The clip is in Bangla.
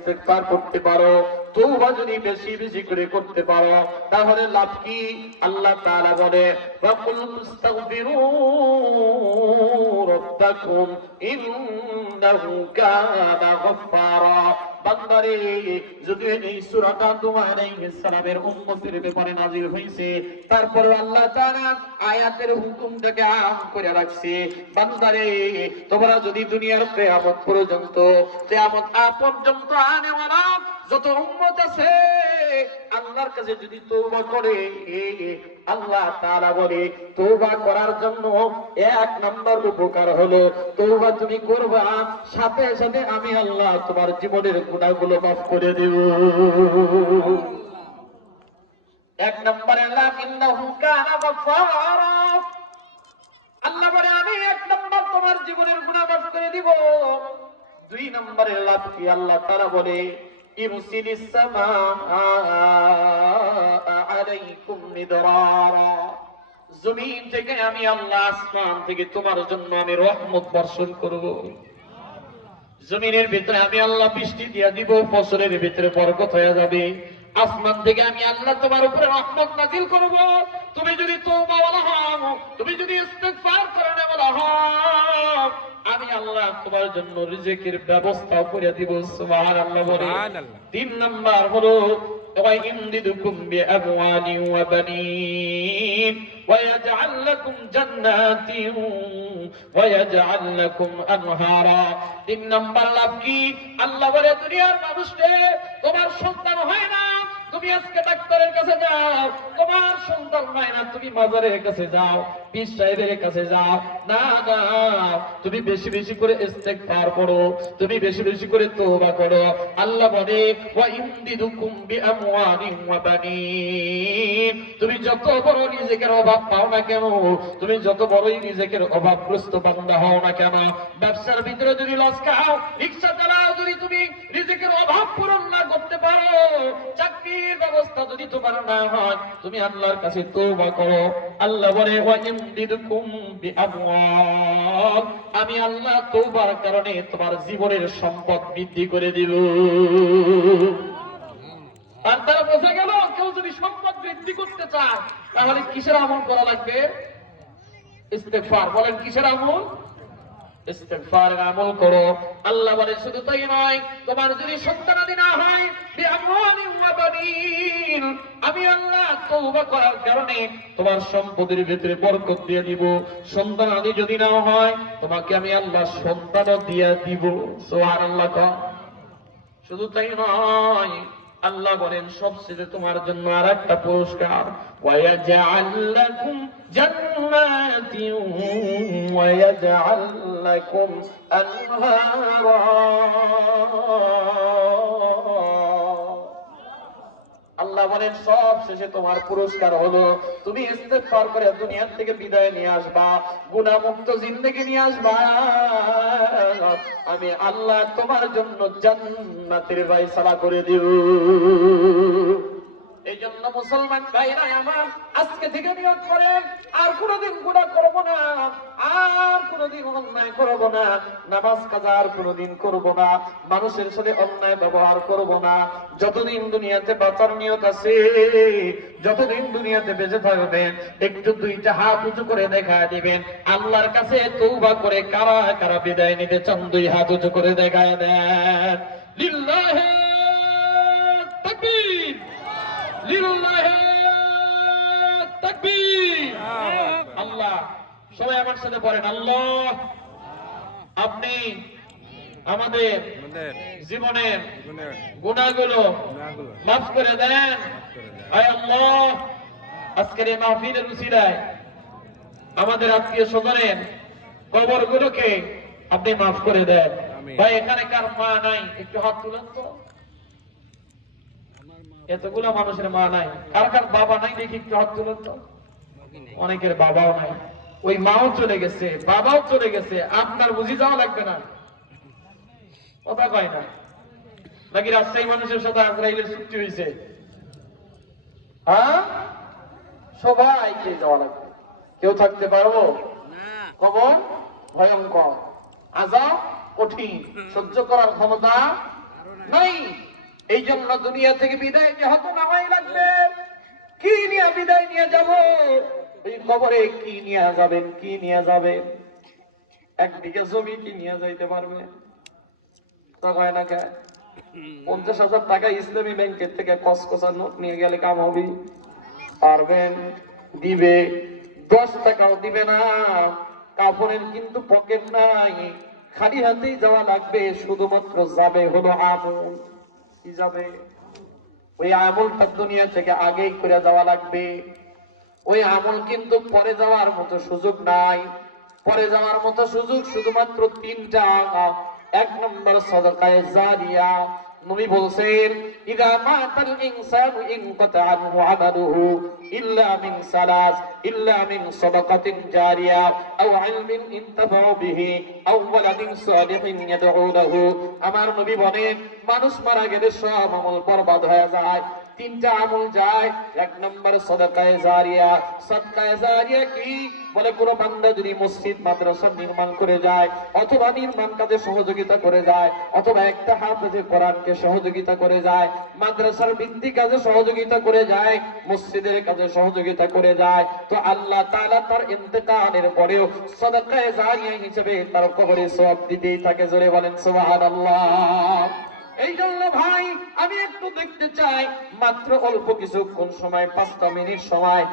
ইস্তেগফার করতে পারো তৌবা যদি বেশি বেশি করে করতে পারো, তাহলে লাভ কি? আল্লাহ তাআলা বলে, ওয়াকুল মুস্তাগফিরু রাব্বাকুম ইন্নাহু কানা গফফারা। বান্দারে যদিও এই ব্যাপারে হয়েছে তারপর আল্লাহ তাআলা আয়াতের হুকুমটাকে আম করে রাখছে, বান্দারে, তোমরা যদি দুনিয়ার কিয়ামত পর্যন্ত, কিয়ামত আ পর্যন্ত যত উম্মত আছে আল্লাহর কাছে যদি তওবা করে আল্লাহ তাআলা বলে, তওবা করার জন্য এক নাম্বার উপকার হলো, তওবা তুমি করবা, সাথে সাথে আমি আল্লাহ তোমার জীবনের গুনাহগুলো মাফ করে দেব। এক নম্বরে আল্লাহ বলে, আমি এক নম্বর তোমার জীবনের গুনাহ মাফ করে দিব। দুই নম্বরে আল্লাহ তারা বলে ইরসিলিস সামা আলাইকুম মিদরারা জমিন থেকে আমি আল্লাহ আসমান থেকে তোমার জন্য আমি রহমত বর্ষণ করব। জমিনের ভিতরে আমি আল্লাহ বৃষ্টি দিয়া দিব, ফসলের ভিতরে বরকত হয়ে যাবে। আসমান থেকে আমি আল্লাহ তোমার উপরে রহমত নাজিল করব। তুমি যদি তওবা বলা হও, তুমি যদি করে বলা হও আমি আল্লাহ তোমার জন্য রিজিকের ব্যবস্থা করে দিব সুবহানাল্লাহ বলে সুবহানাল্লাহ। তিন নাম্বার হলো ويمددكم بأموال وبنين ويجعل لكم جنات ويجعل لكم أنهارا তিন নাম্বার লাভ কি আল্লাহ বলে দুনিয়ার মানুষকে তোমার সন্তান হয় না তুমি আজকে ডাক্তারের কাছে যাও। তোমার সন্তান হয় না তুমি মাজারের কাছে যাও, পীর কাছে যাও। না না, তুমি বেশি বেশি করে ইস্তেগফার করো, তুমি বেশি বেশি করে তওবা করো। আল্লাহ বলে, ওয়া ইমদিদুকুম বিআমওয়ালিন ওয়া বানিন। তুমি যত বড় নিজেকের অভাব পাও না কেন, তুমি যত বড়ই নিজেকের অভাবগ্রস্ত বান্দা হও না কেন, ব্যবসার ভিতরে যদি লস খাও, রিক্সা চালাও যদি তুমি, নিজেকের অভাব পূরণ না করতে তোমার না হয়, তুমি আল্লাহর কাছে করো। আল্লাহ বলে আমি আল্লাহ তওবার কারণে তোমার জীবনের সম্পদ বৃদ্ধি করে দিব। আর তারা বোঝা গেল, কেউ যদি সম্পদ বৃদ্ধি করতে চায়, তাহলে কিসের আমল করা লাগবে? বলেন, কিসের আমল? আমল করো। আল্লাহ বলে, শুধু তাই নয়, তোমার যদি সন্তানাদি না হয় আমি আল্লাহ তৌবা করার কারণে তোমার সম্পদের ভিতরে বরকত দিয়ে দিব। সন্তান আদি যদি না হয়, তোমাকে আমি আল্লাহ সন্তানও দিয়ে দিব। সোহান আল্লাহ শুধু তাই নয়, আল্লাহ বলেন, সবচেয়ে তোমার জন্য আর একটা পুরস্কার ওয়াজাআল আল্লাহ বলেন, সব শেষে তোমার পুরস্কার হলো। তুমি ইস্তেফার করে দুনিয়ার থেকে বিদায় নিয়ে আসবা গুণামুক্ত জিন্দেগি নিয়ে আসবা। আমি আল্লাহ তোমার জন্য জান্নাতের ফয়সালা করে দিব। এই জন্য মুসলমান ভাইরা আমার, আজকে থেকে নিয়োগ করেন আর কোনোদিন গুণা করব না, আর কোনোদিন অন্যায় করব না, নামাজ কাজা আর কোনোদিন করব না, মানুষের সাথে অন্যায় ব্যবহার করব না, যতদিন দুনিয়াতে বাঁচার নিয়ত আছে, যতদিন দুনিয়াতে বেঁচে থাকবেন একটু দুইটা হাত উঁচু করে দেখা দিবেন। আল্লাহর কাছে তৌবা করে কারা কারা বিদায় নিতে চান, দুই হাত উঁচু করে দেখায় দেন। লিল্লাহে তাকবীর। আল্লাহ সবাই আমার সাথে পড়েন আল্লাহ আপনি আমাদের জীবনের গুণাগুলো মাফ করে দেন। আল্লাহ আজকের এই মাহফিলের উসিলায় আমাদের আত্মীয় স্বজনের কবর গুলোকে আপনি মাফ করে দেন। ভাই এখানে কার মা নাই? একটু হাত তুলেন তো। এতগুলো মানুষের মা নাই। কার কার বাবা নাই দেখি একটু হাত তুলেন তো। অনেকের বাবাও নাই। ওই মাও চলে গেছে বাবাও চলে গেছে। আপনার বুঝি যাওয়া লাগবে না। কথা কয় না। নাকি রাজশাহী মানুষের সাথে আজরাইলের চুক্তি হয়েছে? হ্যাঁ? সবাইকে যাওয়া লাগবে। কেউ থাকতে পারব? কবর? ভয়ঙ্কর। আজাব কঠিন। সহ্য করার ক্ষমতা নাই। এই জন্য দুনিয়া থেকে বিদায় যেহেতু নামাই লাগবে। কি নিয়ে বিদায় নিয়ে যাব? ওই কবরে কি নিয়ে যাবেন, কি নিয়ে যাবেন? একদিকে জমি কি নিয়ে যাইতে পারবে? পঞ্চাশ হাজার টাকা ইসলামী ব্যাংকের থেকে কসকসা নোট নিয়ে গেলে কাম হবে। পারবেন? দিবে। দশ টাকাও দিবে না। কাপড়ের কিন্তু পকেট নাই। খালি হাতেই যাওয়া লাগবে, শুধুমাত্র যাবে হলো আমল। কি ওই আমলটা দুনিয়া থেকে আগেই করে যাওয়া লাগবে। ওই আমল কিন্তু পরে যাওয়ার মতো সুযোগ নাই। পরে যাওয়ার মতো সুযোগ শুধুমাত্র তিনটা এক নম্বর সদকায়ে জারিয়া নবী বলছেন ইদা মাতাল ইনসানু ইনকাতা আনহু আমালুহু ইল্লা মিন সালাস, ইল্লা মিন সাদাকাতিন জারিয়া, আও ইলমিন ইনতাফাউ বিহি আও ওয়ালাদিন সালিহিন ইয়াদউ লাহু আমার নবী বলেন, মানুষ মারা গেলে সব আমল বরবাদ হয়ে যায়। তিনটা আমল যায়। এক নম্বর সদকায়ে জারিয়া। সদকায়ে জারিয়া কি? বলে কোনো বান্দা যদি মসজিদ, মাদ্রাসা নির্মাণ করে যায়, অথবা নির্মাণ কাজে সহযোগিতা করে যায়, অথবা একটা হাফেজে কোরআনকে সহযোগিতা করে যায়, মাদ্রাসার ভিত্তি কাজে সহযোগিতা করে যায়, মসজিদের কাজে সহযোগিতা করে যায়, তো আল্লাহ তাআলা তার ইন্তেকালের পরেও সদকায়ে জারিয়া হিসেবে তার কবরে সওয়াব দিতেই থাকে। জোরে বলেন, সুবহানাল্লাহ। এই জন্য ভাই আমি একটু দেখতে চাই মাত্র অল্প কিছুক্ষণ সময় পাঁচটা মিনিট সময়